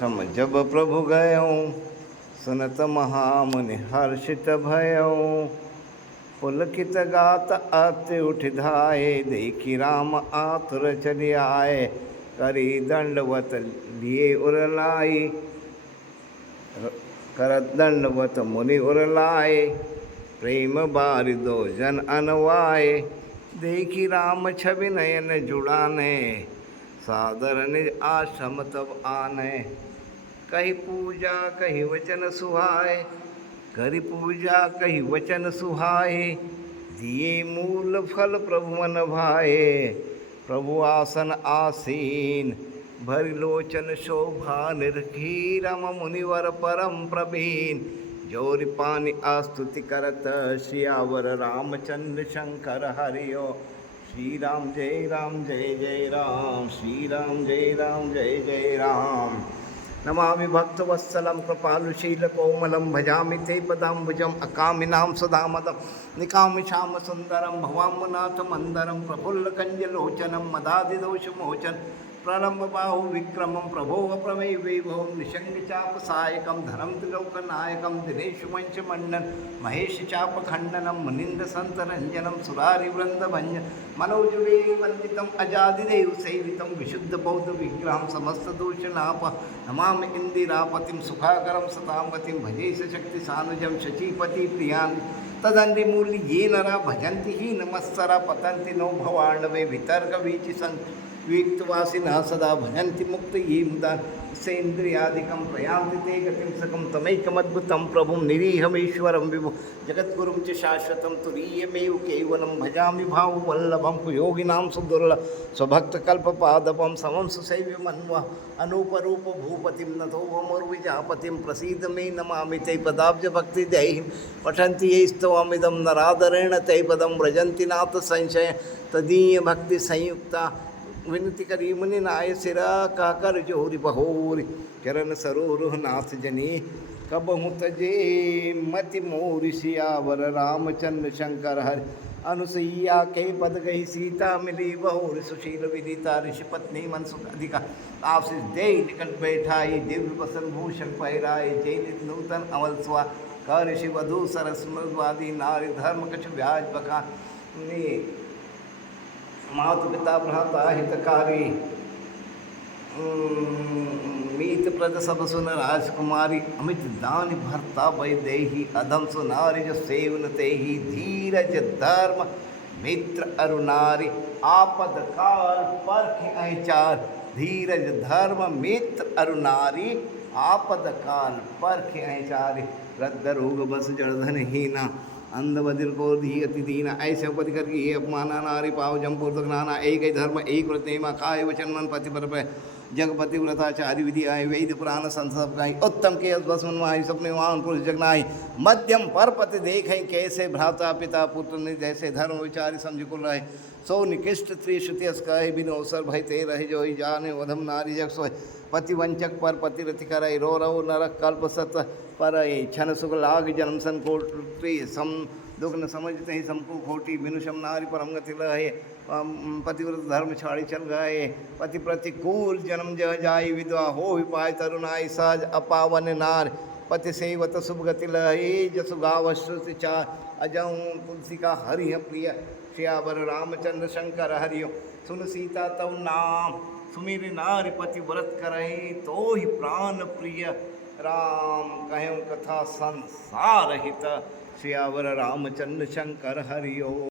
सम जब प्रभु गयो सुनत महामुनि हर्षित भयो। पुलकित गात अति उठ धाये देखी राम आतुर चली आए। करी दंडवत लिए उरलाई कर दंडवत मुनि उरलाए। प्रेम बारि दो जन अनवाए देखी राम छवि नयन जुड़ाने। सादर निज आश्रम तब आने कही पूजा कही वचन सुहाए। करी पूजा कही वचन सुहाए दिए मूल फल प्रभु मन भाए। प्रभु आसन आसीन भरि लोचन शोभा निरखी। रम मुनिवर परम प्रवीण जोरि पानी आस्तुति करत। सियावर रामचंद्र शंकर हरिओ। श्री राम जय जय राम। श्री राम जय जय राम। नमामि भक्तवत्सलं कृपालुशीलकोमलं भजामि ते पदाम्बुजम् अकामिनां सदामदं निकामि श्यामसुन्दरं भवाम्बुनाथमन्दरं प्रफुल्लकञ्जलोचनं मदादिदोषमोचनं प्रलम्बबाहु विक्रमं प्रभो प्रमेय वैभवं निषङ्गचापसायकं धनं त्रिलोकनायकं दिनेशु मंशमण्डनं महेशचापखण्डनं मुनीन्द्रसन्तरञ्जनं सुरारिवृन्दभञ्जनं मनोजवेवन्दितम् अजादिदेवसेवितं विशुद्धबौद्धविग्रहं समस्तदोषनाप नमामि इंदिरापतिं सुखाकरं सतांगतिं भजे सशक्तिसानुजं शचीपति प्रियान् तदन्दिमूल्य ये नरा भजन्ति हि नमस्सरा पतन्ति नो भवाण्डवे वितर्कवीचिसन् विक्तवासिनः सदा भजन्ति मुक्त ये मुदा सेन्द्रियादिकं प्रयान्ति ते गतिं सकं तमैकमद्भुतं प्रभुं निरीहमीश्वरं विभुं जगद्गुरुं च शाश्वतं तुरीयमेव केवलं भजामि भाववल्लभं योगिनां सुदुर्लभं स्वभक्तकल्पपादपं समं सुसेव्यमन्वः अनूपरूप भूपतिं नतोऽमरुविजापतिं प्रसीद मे नमामि ते पदाब्जभक्तिदैहिं पठन्ति ये स्तवमिदं नरादरेण ते पदं व्रजन्ति नाथ संशय तदीयभक्तिसंयुक्ता विनती करी मुनि नाय सिरा काकर जोरी बहोरी। चरण सरोरुह नाथ जनी कबहु तजे मति मोरि। सियावर रामचंद्र शंकर हरि अनुसैया के पद गई सीता मिली बहुरी। सुशील विदिता ऋषि पत्नी मन सुख अधिका आशीष दे निकट बैठाई। दिव्य बसन भूषण पहराए जय नूतन अमल स्वा कर ऋषि वधु सरस्मृतवादी नारी धर्म कछ व्याज बका। मातु पिता भ्राता हितकारी मीत प्रद सब सुन राजकुमारी। अमित दान भरता वैदेही अधम सुनारी जो सेवन तेही। धीरज धर्म मित्र अरुणारी आपद काल परख अचार। धीरज धर्म मित्र अरुणारी आपद काल परख अचारी। वृद्ध रोग बस जड़धन हीना अंध बदिर को धी अति दीना। ऐसे उपति कर ये अपमाना नारी पाव जमपूर्वक नाना। एक धर्म एक व्रत नेमा काय वचन मन पति पर जगपति व्रताचार्य विधि आय। वेद पुराण संसद गाई उत्तम के बसमनवाई सपने वाहन पुरुष जगनाई। मध्यम पर पति देखें कैसे भ्राता पिता पुत्र ने जैसे धर्म विचारी समझ को रहे। सो निकृष्ट त्रिश्रुतियस कहे बिन अवसर भय ते रहे जो ही जाने वधम नारी जग सोय। पति वंचक पर पति रति करे रो रो नरक कल्प सत पर क्षण सुख लाग जन्म संकोटी। सम दुख न समझते ही समको खोटी। बिनुषम नारी परम गति लहे पतिव्रत धर्म छाड़ी चल गए। पति प्रतिकूल जन्म जह जाई विधवा हो पाए तरुणाई। सहज अपावन नार पति सेवत शुभ गति लहे। जसु गावश्रुति चार अजहूँ तुलसी का हरि प्रिय। श्यावर रामचंद्र शंकर हरिओ। सुन सीता तव नाम सुमिर नारी पति व्रत करहि। तो ही प्राण प्रिय राम कहूँ कथा संसार हित। श्यावर रामचंद्र शंकर हरिओ।